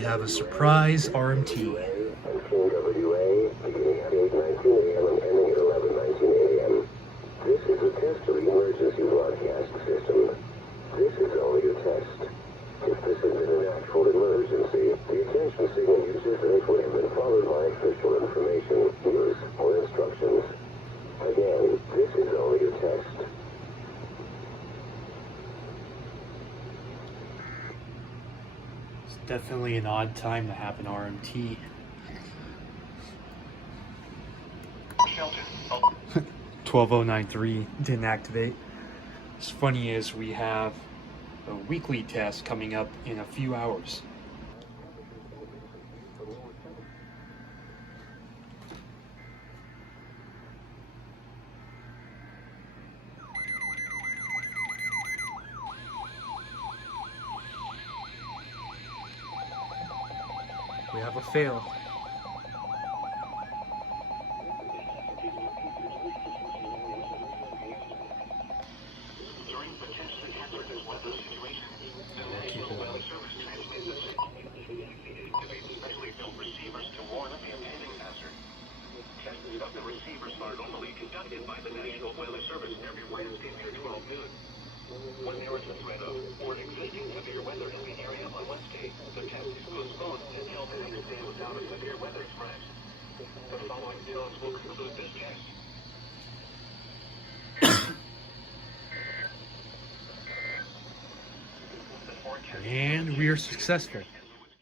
We have a surprise RMT. This is a test of the emergency broadcast system. This is only a test. If this had been an actual emergency, the attention signal you just heard would have been followed by official information, news, or instructions. Again, this is only a test. It's definitely an odd time to have an RMT. 12093 didn't activate. What's funny is we have a weekly test coming up in a few hours. We have a fail. During potentially hazardous weather situations, the National Weather Service transmits a signal, activates specially built receivers to warn of the impending hazard. Tests of the receivers are normally conducted by the National Weather Service every Wednesday near 12 noon. When there is a threat of or existing severe weather in the area on Wednesday, the test is postponed until the next day without a severe weather threat. The following tones will conclude this test. And we are successful.